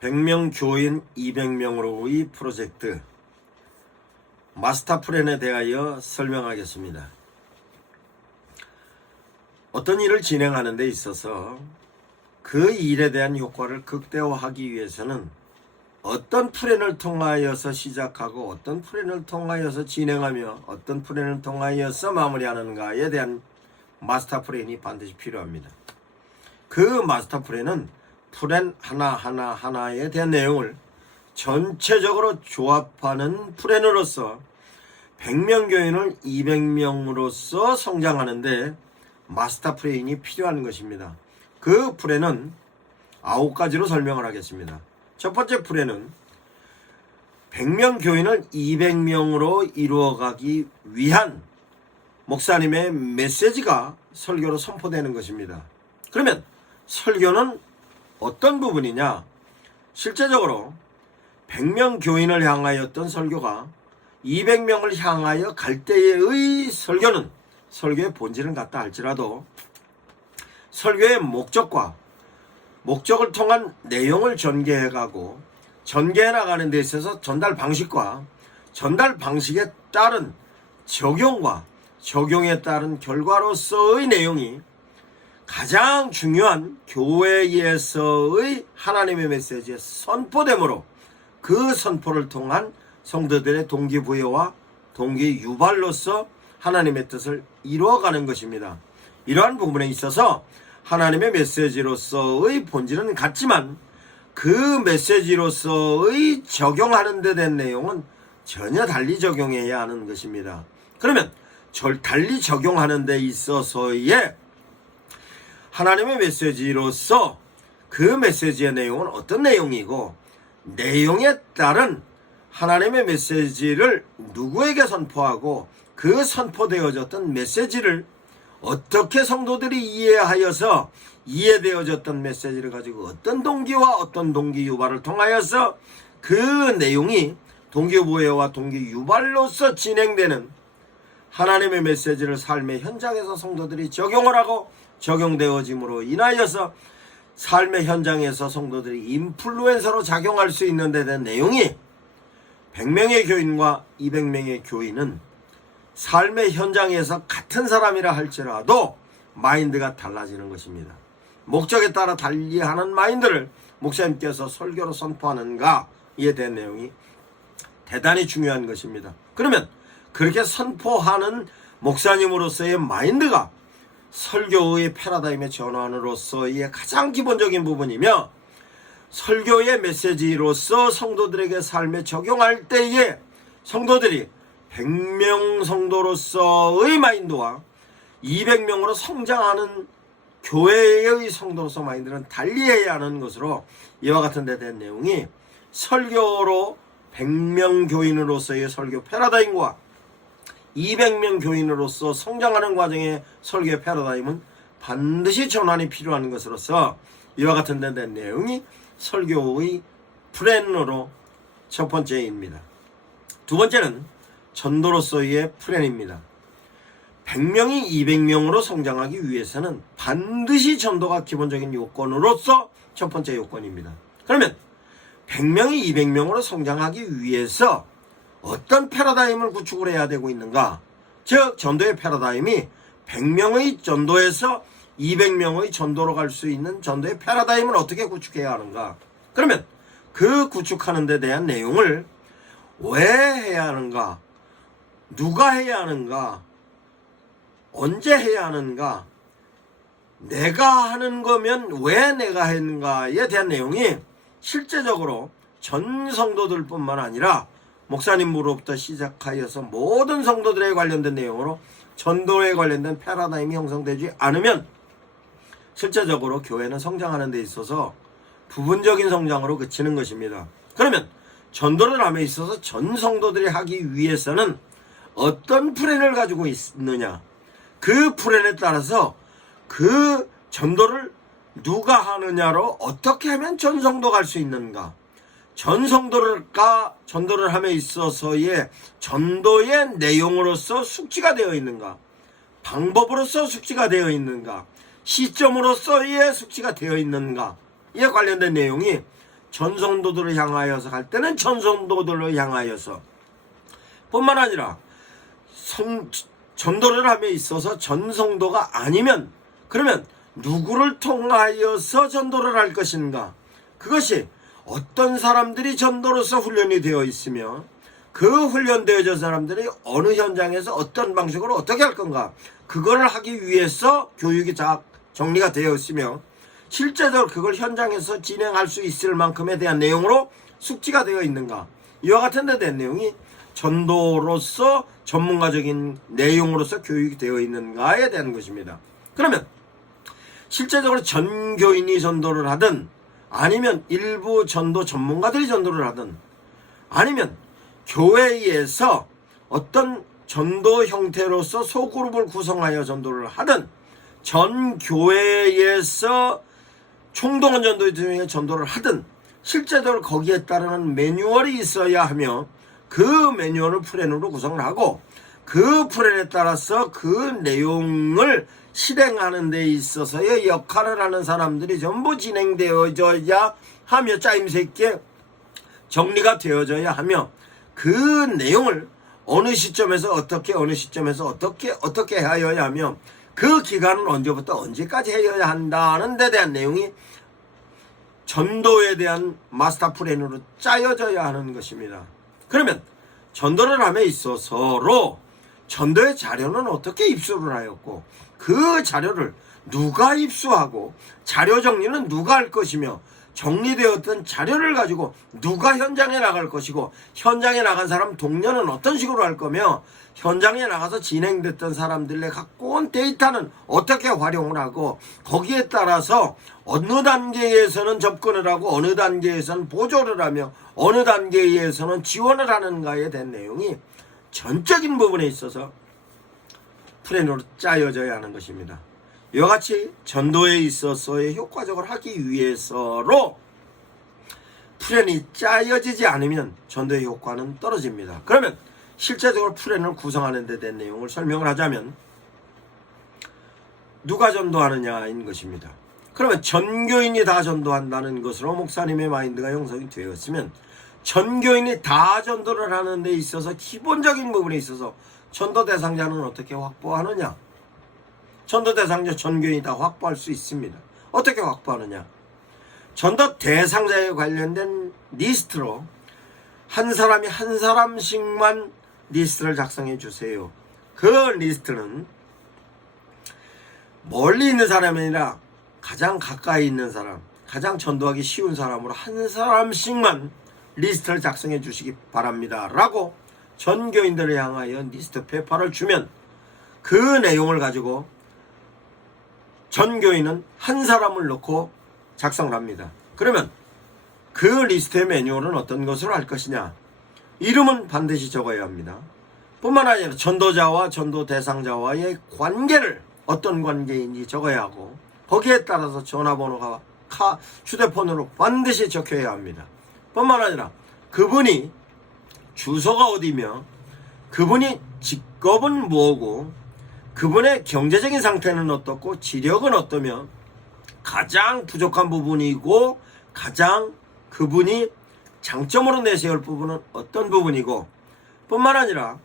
100명 교인 200명으로의 프로젝트 마스터 플랜에 대하여 설명하겠습니다. 어떤 일을 진행하는 데 있어서 그 일에 대한 효과를 극대화하기 위해서는 어떤 플랜을 통하여서 시작하고 어떤 플랜을 통하여서 진행하며 어떤 플랜을 통하여서 마무리하는가에 대한 마스터 플랜이 반드시 필요합니다. 그 마스터 플랜은 플랜 하나하나에 대한 내용을 전체적으로 조합하는 플랜으로서 100명 교인을 200명으로서 성장하는데 마스터 플랜이 필요한 것입니다. 그 플랜은 9가지로 설명을 하겠습니다. 첫 번째 플랜은 100명 교인을 200명으로 이루어가기 위한 목사님의 메시지가 설교로 선포되는 것입니다. 그러면 설교는 어떤 부분이냐? 실제적으로 100명 교인을 향하였던 설교가 200명을 향하여 갈 때의 설교는 설교의 본질은 같다 할지라도 설교의 목적을 통한 내용을 전개해가고 전개해 나가는 데 있어서 전달 방식과 전달 방식에 따른 적용과 적용에 따른 결과로서의 내용이 가장 중요한 교회에서의 하나님의 메시지의 선포되므로 그 선포를 통한 성도들의 동기부여와 동기유발로서 하나님의 뜻을 이루어가는 것입니다. 이러한 부분에 있어서 하나님의 메시지로서의 본질은 같지만 그 메시지로서의 적용하는 데 된 내용은 전혀 달리 적용해야 하는 것입니다. 그러면 달리 적용하는 데 있어서의 하나님의 메시지로서 그 메시지의 내용은 어떤 내용이고 내용에 따른 하나님의 메시지를 누구에게 선포하고 그 선포되어졌던 메시지를 어떻게 성도들이 이해하여서 이해되어졌던 메시지를 가지고 어떤 동기와 어떤 동기유발을 통하여서 그 내용이 동기부여와 동기유발로서 진행되는 하나님의 메시지를 삶의 현장에서 성도들이 적용을 하고 적용되어짐으로 인하여서 삶의 현장에서 성도들이 인플루엔서로 작용할 수 있는 데 대한 내용이 100명의 교인과 200명의 교인은 삶의 현장에서 같은 사람이라 할지라도 마인드가 달라지는 것입니다. 목적에 따라 달리하는 마인드를 목사님께서 설교로 선포하는가에 대한 내용이 대단히 중요한 것입니다. 그러면 그렇게 선포하는 목사님으로서의 마인드가 설교의 패러다임의 전환으로서의 가장 기본적인 부분이며 설교의 메시지로서 성도들에게 삶에 적용할 때에 성도들이 100명 성도로서의 마인드와 200명으로 성장하는 교회의 성도로서 마인드는 달리해야 하는 것으로 이와 같은 데 대한 내용이 설교로 100명 교인으로서의 설교 패러다임과 200명 교인으로서 성장하는 과정의 설교의 패러다임은 반드시 전환이 필요한 것으로서 이와 같은 데 대한 내용이 설교의 플랜으로 첫 번째입니다. 두 번째는 전도로서의 플랜입니다. 100명이 200명으로 성장하기 위해서는 반드시 전도가 기본적인 요건으로서 첫 번째 요건입니다. 그러면 100명이 200명으로 성장하기 위해서 어떤 패러다임을 구축을 해야 되고 있는가? 즉 전도의 패러다임이 100명의 전도에서 200명의 전도로 갈 수 있는 전도의 패러다임을 어떻게 구축해야 하는가? 그러면 그 구축하는 데 대한 내용을 왜 해야 하는가? 누가 해야 하는가? 언제 해야 하는가? 내가 하는 거면 왜 내가 하는가에 대한 내용이 실제적으로 전 성도들 뿐만 아니라 목사님으로부터 시작하여서 모든 성도들에 관련된 내용으로 전도에 관련된 패러다임이 형성되지 않으면 실제적으로 교회는 성장하는 데 있어서 부분적인 성장으로 그치는 것입니다. 그러면 전도를 함에 있어서 전 성도들이 하기 위해서는 어떤 플랜을 가지고 있느냐? 그 플랜에 따라서 그 전도를 누가 하느냐로 어떻게 하면 전 성도가 할 수 있는가? 전 성도가 전도를 함에 있어서의 전도의 내용으로서 숙지가 되어 있는가? 방법으로서 숙지가 되어 있는가? 시점으로서의 숙지가 되어 있는가? 이에 관련된 내용이 전성도들을 향하여서 갈 때는 전성도들을 향하여서 뿐만 아니라 전도를 함에 있어서 전성도가 아니면 그러면 누구를 통하여서 전도를 할 것인가? 그것이 어떤 사람들이 전도로서 훈련이 되어 있으며 그 훈련되어진 사람들이 어느 현장에서 어떤 방식으로 어떻게 할 건가? 그거를 하기 위해서 교육이 정리가 되어 있으며 실제적으로 그걸 현장에서 진행할 수 있을 만큼에 대한 내용으로 숙지가 되어 있는가? 이와 같은 데 대한 내용이 전도로서 전문가적인 내용으로서 교육이 되어 있는가에 대한 것입니다. 그러면 실제적으로 전교인이 전도를 하든 아니면 일부 전도 전문가들이 전도를 하든 아니면 교회에서 어떤 전도 형태로서 소그룹을 구성하여 전도를 하든 전 교회에서 총동원 전도에 전도를 하든 실제적으로 거기에 따르는 매뉴얼이 있어야 하며 그 매뉴얼을 프랜으로 구성을 하고 그 프랜에 따라서 그 내용을 실행하는 데 있어서의 역할을 하는 사람들이 전부 진행되어져야 하며 짜임새 있게 정리가 되어져야 하며 그 내용을 어느 시점에서 어떻게 어느 시점에서 어떻게 하여야 하며 그 기간은 언제부터 언제까지 해야 한다는 데 대한 내용이 전도에 대한 마스터 플랜으로 짜여져야 하는 것입니다. 그러면 전도를 함에 있어서로 전도의 자료는 어떻게 입수를 하였고 그 자료를 누가 입수하고 자료 정리는 누가 할 것이며 정리되었던 자료를 가지고 누가 현장에 나갈 것이고 현장에 나간 사람 동료는 어떤 식으로 할 거며 현장에 나가서 진행됐던 사람들의 갖고 온 데이터는 어떻게 활용을 하고 거기에 따라서 어느 단계에서는 접근을 하고 어느 단계에서는 보조를 하며 어느 단계에서는 지원을 하는가에 대한 내용이 전적인 부분에 있어서 플랜으로 짜여져야 하는 것입니다. 이와 같이 전도에 있어서의 효과적으로 하기 위해서로 플랜이 짜여지지 않으면 전도의 효과는 떨어집니다. 그러면 실제적으로 플랜을 구성하는 데 대한 내용을 설명을 하자면 누가 전도하느냐인 것입니다. 그러면 전교인이 다 전도한다는 것으로 목사님의 마인드가 형성이 되었으면 전교인이 다 전도를 하는 데 있어서 기본적인 부분에 있어서 전도 대상자는 어떻게 확보하느냐? 전도 대상자 전교인이 다 확보할 수 있습니다. 어떻게 확보하느냐? 전도 대상자에 관련된 리스트로 한 사람이 한 사람씩만 리스트를 작성해 주세요. 그 리스트는 멀리 있는 사람이 아니라 가장 가까이 있는 사람, 가장 전도하기 쉬운 사람으로 한 사람씩만 리스트를 작성해 주시기 바랍니다. 라고 전교인들을 향하여 리스트 페이퍼를 주면 그 내용을 가지고 전교인은 한 사람을 놓고 작성을 합니다. 그러면 그 리스트의 매뉴얼은 어떤 것으로 할 것이냐? 이름은 반드시 적어야 합니다. 뿐만 아니라 전도자와 전도 대상자와의 관계를 어떤 관계인지 적어야 하고 거기에 따라서 전화번호가 휴대폰으로 반드시 적혀야 합니다. 뿐만 아니라 그분이 주소가 어디며 그분이 직업은 뭐고 그분의 경제적인 상태는 어떻고 지력은 어떠며 가장 부족한 부분이고 가장 그분이 장점으로 내세울 부분은 어떤 부분이고 뿐만 아니라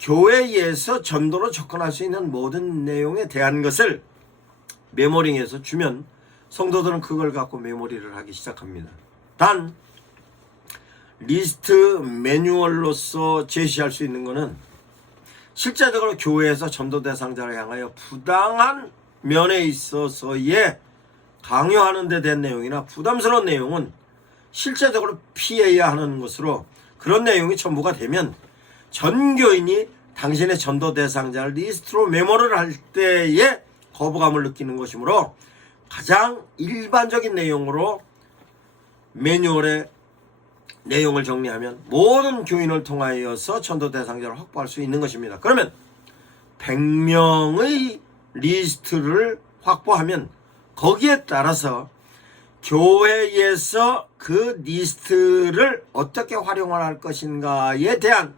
교회에서 전도로 접근할 수 있는 모든 내용에 대한 것을 메모링해서 주면 성도들은 그걸 갖고 메모리를 하기 시작합니다. 단 리스트 매뉴얼로서 제시할 수 있는 것은 실제적으로 교회에서 전도 대상자를 향하여 부당한 면에 있어서의 강요하는 데 대한 내용이나 부담스러운 내용은 실제적으로 피해야 하는 것으로 그런 내용이 첨부가 되면 전교인이 당신의 전도 대상자를 리스트로 메모를 할 때에 거부감을 느끼는 것이므로 가장 일반적인 내용으로 매뉴얼의 내용을 정리하면 모든 교인을 통하여서 전도 대상자를 확보할 수 있는 것입니다. 그러면 100명의 리스트를 확보하면 거기에 따라서 교회에서 그 리스트를 어떻게 활용을 할 것인가에 대한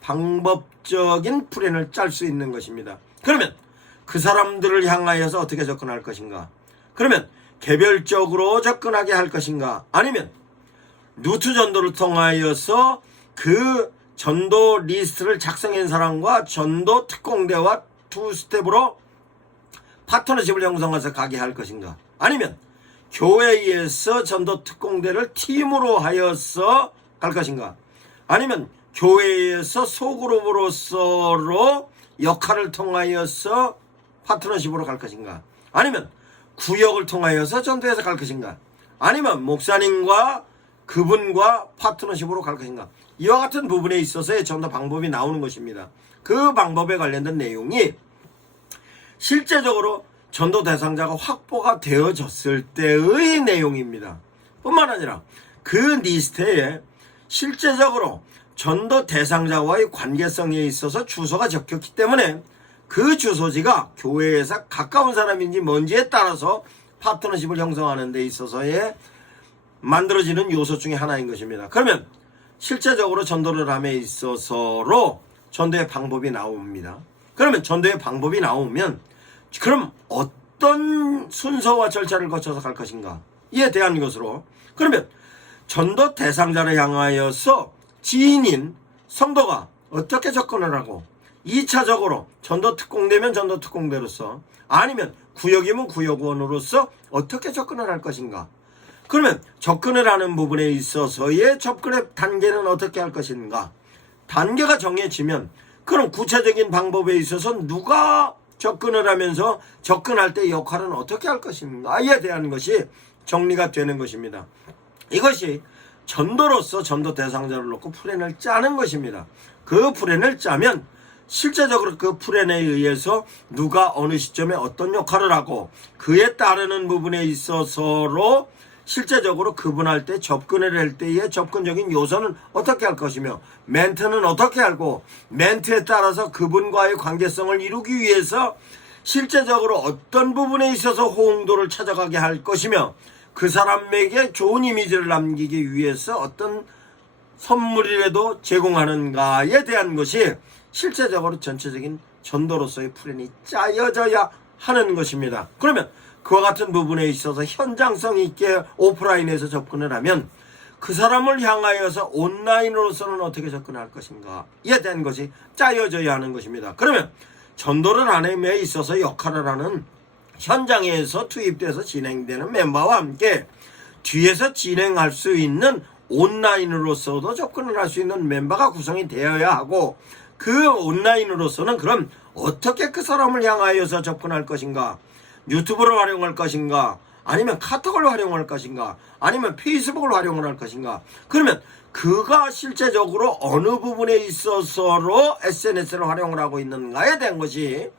방법적인 플랜을 짤 수 있는 것입니다. 그러면 그 사람들을 향하여서 어떻게 접근할 것인가? 그러면 개별적으로 접근하게 할 것인가? 아니면 루트 전도를 통하여서 그 전도 리스트를 작성한 사람과 전도 특공대와 투 스텝으로 파트너십을 형성해서 가게 할 것인가? 아니면 교회에서 전도 특공대를 팀으로 하여서 갈 것인가? 아니면 교회에서 소그룹으로서로 역할을 통하여서 파트너십으로 갈 것인가? 아니면 구역을 통하여서 전도해서 갈 것인가? 아니면 목사님과 그분과 파트너십으로 갈 것인가? 이와 같은 부분에 있어서의 전도 방법이 나오는 것입니다. 그 방법에 관련된 내용이 실제적으로 전도 대상자가 확보가 되어졌을 때의 내용입니다. 뿐만 아니라 그 리스트에 실제적으로 전도 대상자와의 관계성에 있어서 주소가 적혔기 때문에 그 주소지가 교회에서 가까운 사람인지 뭔지에 따라서 파트너십을 형성하는 데 있어서의 만들어지는 요소 중에 하나인 것입니다. 그러면 실제적으로 전도를 함에 있어서로 전도의 방법이 나옵니다. 그러면 전도의 방법이 나오면 그럼 어떤 순서와 절차를 거쳐서 갈 것인가? 이에 대한 것으로 그러면 전도 대상자를 향하여서 지인인 성도가 어떻게 접근을 하고 2차적으로 전도 특공대면 전도 특공대로서 아니면 구역이면 구역원으로서 어떻게 접근을 할 것인가? 그러면 접근을 하는 부분에 있어서의 접근의 단계는 어떻게 할 것인가? 단계가 정해지면 그럼 구체적인 방법에 있어서 누가 접근을 하면서 접근할 때 역할은 어떻게 할 것인가에 대한 것이 정리가 되는 것입니다. 이것이 전도로서 전도 대상자를 놓고 플랜을 짜는 것입니다. 그 플랜을 짜면 실제적으로 그 플랜에 의해서 누가 어느 시점에 어떤 역할을 하고 그에 따르는 부분에 있어서로 실제적으로 그분할 때 접근을 할 때의 접근적인 요소는 어떻게 할 것이며 멘트는 어떻게 하고 멘트에 따라서 그분과의 관계성을 이루기 위해서 실제적으로 어떤 부분에 있어서 호응도를 찾아가게 할 것이며 그 사람에게 좋은 이미지를 남기기 위해서 어떤 선물이라도 제공하는가에 대한 것이 실제적으로 전체적인 전도로서의 플랜이 짜여져야 하는 것입니다. 그러면 그와 같은 부분에 있어서 현장성 있게 오프라인에서 접근을 하면 그 사람을 향하여서 온라인으로서는 어떻게 접근할 것인가 이에 대한 것이 짜여져야 하는 것입니다. 그러면 전도를 하는데 있어서 역할을 하는 현장에서 투입돼서 진행되는 멤버와 함께 뒤에서 진행할 수 있는 온라인으로서도 접근을 할 수 있는 멤버가 구성이 되어야 하고 그 온라인으로서는 그럼 어떻게 그 사람을 향하여서 접근할 것인가? 유튜브를 활용할 것인가? 아니면 카톡을 활용할 것인가? 아니면 페이스북을 활용을 할 것인가? 그러면 그가 실제적으로 어느 부분에 있어서로 SNS를 활용을 하고 있는가에 대한 것이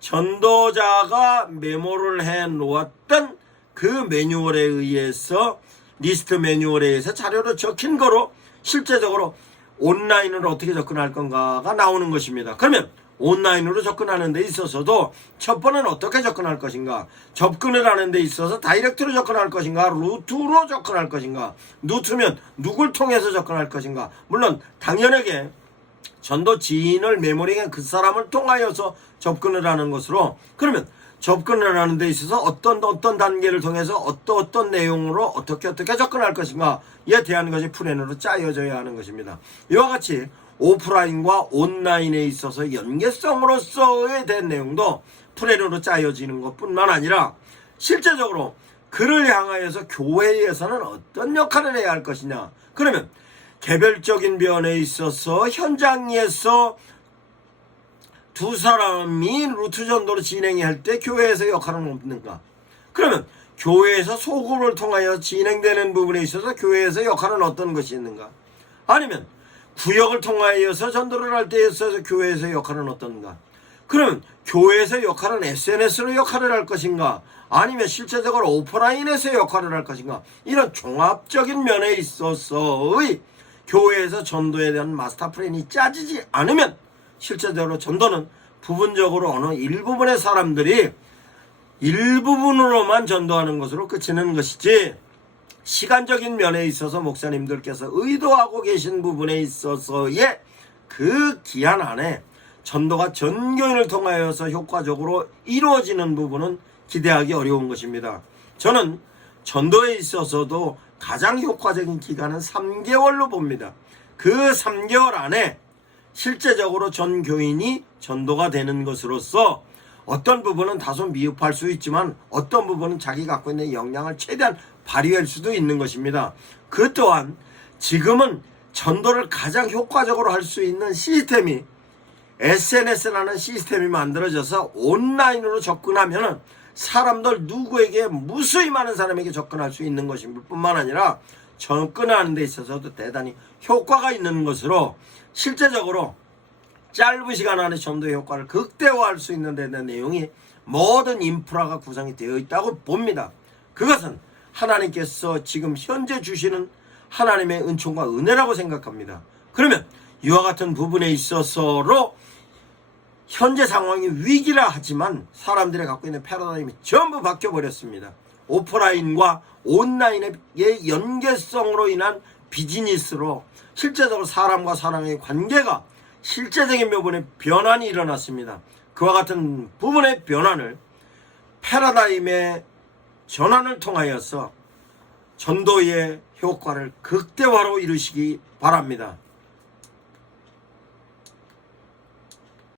전도자가 메모를 해 놓았던 그 매뉴얼에 의해서 리스트 매뉴얼에 의해서 자료로 적힌 거로 실제적으로 온라인으로 어떻게 접근할 건가가 나오는 것입니다. 그러면 온라인으로 접근하는 데 있어서도 첫 번은 어떻게 접근할 것인가, 접근을 하는 데 있어서 다이렉트로 접근할 것인가, 루트로 접근할 것인가, 루트면 누굴 통해서 접근할 것인가. 물론 당연하게 전도 지인을 메모링한 그 사람을 통하여서 접근을 하는 것으로 그러면 접근을 하는 데 있어서 어떤 단계를 통해서 어떤 내용으로 어떻게 접근할 것인가에 대한 것이 플랜으로 짜여져야 하는 것입니다. 이와 같이 오프라인과 온라인에 있어서 연계성으로서에 대한 내용도 플랜으로 짜여지는 것뿐만 아니라 실제적으로 그를 향하여서 교회에서는 어떤 역할을 해야 할 것이냐. 그러면 개별적인 면에 있어서 현장에서 두 사람이 루트 전도를 진행할 때 교회에서 역할은 없는가? 그러면 교회에서 소그룹을 통하여 진행되는 부분에 있어서 교회에서 역할은 어떤 것이 있는가? 아니면 구역을 통하여서 전도를 할 때 있어서 교회에서 역할은 어떤가? 그러면 교회에서 역할은 SNS로 역할을 할 것인가? 아니면 실제적으로 오프라인에서 역할을 할 것인가? 이런 종합적인 면에 있어서의 교회에서 전도에 대한 마스터 플랜이 짜지지 않으면 실제적으로 전도는 부분적으로 어느 일부분의 사람들이 일부분으로만 전도하는 것으로 그치는 것이지 시간적인 면에 있어서 목사님들께서 의도하고 계신 부분에 있어서의 그 기한 안에 전도가 전교인을 통하여서 효과적으로 이루어지는 부분은 기대하기 어려운 것입니다. 저는 전도에 있어서도 가장 효과적인 기간은 3개월로 봅니다. 그 3개월 안에 실제적으로 전 교인이 전도가 되는 것으로서 어떤 부분은 다소 미흡할 수 있지만 어떤 부분은 자기 갖고 있는 역량을 최대한 발휘할 수도 있는 것입니다. 그 또한 지금은 전도를 가장 효과적으로 할 수 있는 시스템이 SNS라는 시스템이 만들어져서 온라인으로 접근하면은 사람들 누구에게 무수히 많은 사람에게 접근할 수 있는 것일 뿐만 아니라 접근하는 데 있어서도 대단히 효과가 있는 것으로 실제적으로 짧은 시간 안에 전도의 효과를 극대화할 수 있는 데 대한 내용이 모든 인프라가 구성이 되어 있다고 봅니다. 그것은 하나님께서 지금 현재 주시는 하나님의 은총과 은혜라고 생각합니다. 그러면 이와 같은 부분에 있어서로 현재 상황이 위기라 하지만 사람들이 갖고 있는 패러다임이 전부 바뀌어버렸습니다. 오프라인과 온라인의 연계성으로 인한 비즈니스로 실제적으로 사람과 사람의 관계가 실제적인 부분에 변환이 일어났습니다. 그와 같은 부분의 변환을 패러다임의 전환을 통하여서 전도의 효과를 극대화로 이루시기 바랍니다.